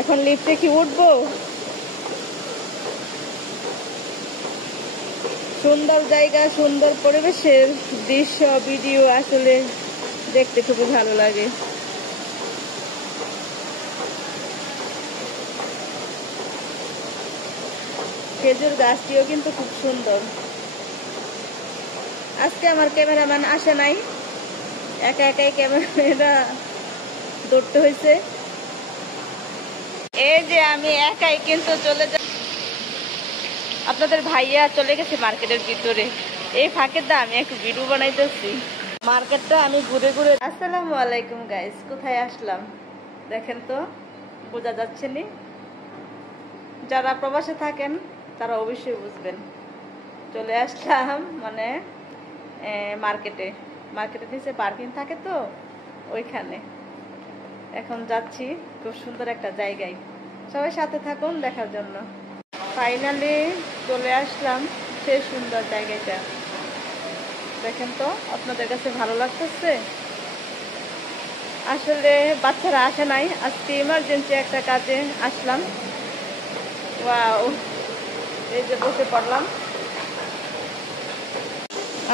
এখন লিফটে কি উঠবো? সুন্দর জায়গা, সুন্দর পরিবেশের দৃশ্য, ভিডিও আসলে দেখতে খুবই ভালো লাগে। খেজুর গাছটিও কিন্তু খুব সুন্দর। আজকে আমার ক্যামেরাম্যান আসে নাই, একা একাই ক্যামেরা ধরতে হয়েছে। এই যে আমি একাই কিন্তু চলে যাই। আপনাদের ভাইয়া চলে গেছে মার্কেটের ভিতরে। এই ফাঁকে তো আমি একটু ভিডিও বানাইতেছি। মার্কেটটা আমি ঘুরে ঘুরে। আসসালামু আলাইকুম গাইস, কোথায় আসলাম দেখেন তো, বোঝা যাচ্ছে নি? যারা প্রবাসে থাকেন তারা অবশ্যই বুঝবেন। চলে আসলাম মানে মার্কেটে নিচে পার্কিং থাকে তো ওইখানে। এখন যাচ্ছি খুব সুন্দর একটা জায়গায়, সবাই সাথে থাকুন দেখার জন্য। ফাইনালি চলে আসলাম সেই সুন্দর জায়গাটা। দেখেন তো, আপনাদের কাছে ভালো লাগতেছে? আসলে বাচ্চারা আসে নাই, আজকে ইমার্জেন্সি একটা কাজে আসলাম। ওয়াও, এই যে বসে পড়লাম।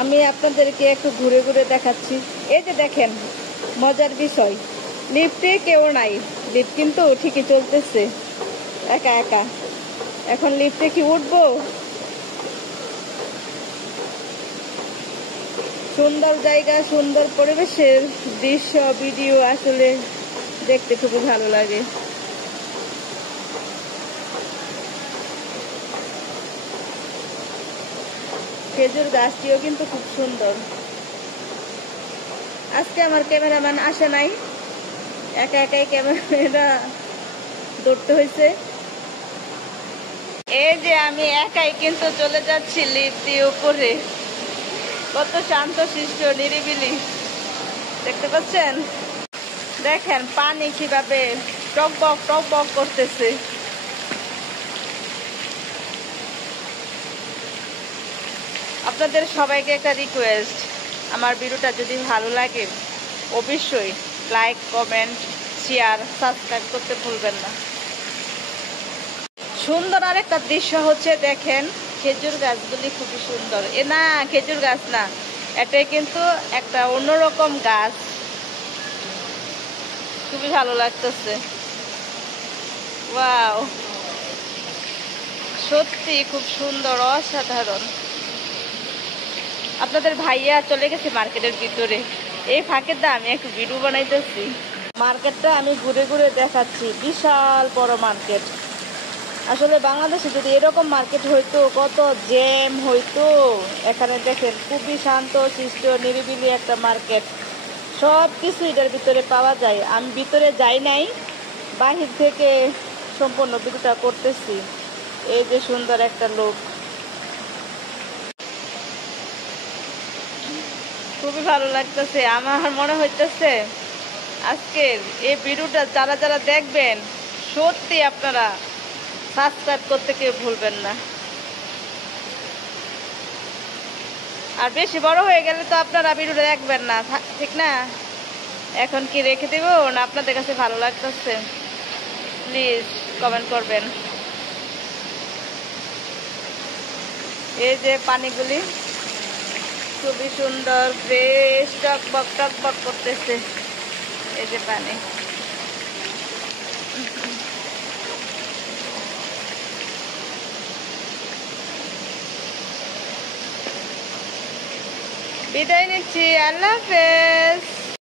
আমি আপনাদেরকে একটু ঘুরে ঘুরে দেখাচ্ছি। এই যে দেখেন, মজার বিষয়, লিফটে কেউ নাই, লিফট কিন্তু ঠিকই চলতেছে একা একা। এখন লিফটে কি উঠবো? সুন্দর জায়গা, সুন্দর পরিবেশের দৃশ্য, ভিডিও আসলে দেখতে খুবই ভালো লাগে। খেজুর গাছটিও কিন্তু খুব সুন্দর। আজকে আমার ক্যামেরাম্যান আসে নাই, একা একাই ক্যামেরা ধরতে হয়েছে। এই যে আমি একাই কিন্তু চলে যাচ্ছি লিফট দিয়ে উপরে। কত শান্ত শিষ্ট, নিরিবিলি, দেখতে পাচ্ছেন? দেখেন পানি কিভাবে টকবক টকবক করতেছে। আপনাদের সবাইকে একটা রিকোয়েস্ট, আমার ভিডিওটা যদি ভালো লাগে অবশ্যই লাইক, কমেন্ট, শেয়ার, সাবস্ক্রাইব করতে ভুলবেন না। সুন্দর আরেকটা দৃশ্য হচ্ছে, দেখেন খেজুর গাছগুলি খুবই সুন্দর। না, খেজুর গাছ না, এটাই কিন্তু একটা অন্যরকম গাছ। খুবই ভালো লাগতেছে। ওয়াও, সত্যি খুব সুন্দর, অসাধারণ। আপনাদের ভাইয়া চলে গেছে মার্কেটের ভিতরে। এই ফাঁকে তো আমি একটু ভিডিও বানাইতেছি। মার্কেটটা আমি ঘুরে ঘুরে দেখাচ্ছি, বিশাল বড় মার্কেট। আসলে বাংলাদেশে যদি এরকম মার্কেট হইতো, কত জ্যাম হইতো। এখানে দেখেন খুবই শান্ত শিষ্ট, নিরিবিলি একটা মার্কেট। সব কিছু এটার ভিতরে পাওয়া যায়। আমি ভিতরে যাই নাই, বাহির থেকে সম্পূর্ণ ভিডিওটা করতেছি। এই যে সুন্দর একটা লোক, খুবই ভালো লাগতেছে। আমার মনে হইতেছে আজকের এই ভিডিওটা যারা যারা দেখবেন, সত্যি আপনারা সাবস্ক্রাইব করতে কেউ ভুলবেন না। আর বেশি বড় হয়ে গেলে তো আপনারা ভিডিওটা দেখবেন না, ঠিক না? এখন কি রেখে দেব না আপনাদের কাছে ভালো লাগতেছে? প্লিজ কমেন্ট করবেন। এই যে পানিগুলি খুবই সুন্দর, বেশ টকবক টকবক করতেছে। এই যে পানি, বিদায় নিচ্ছি, আল্লাহ হাফেজ।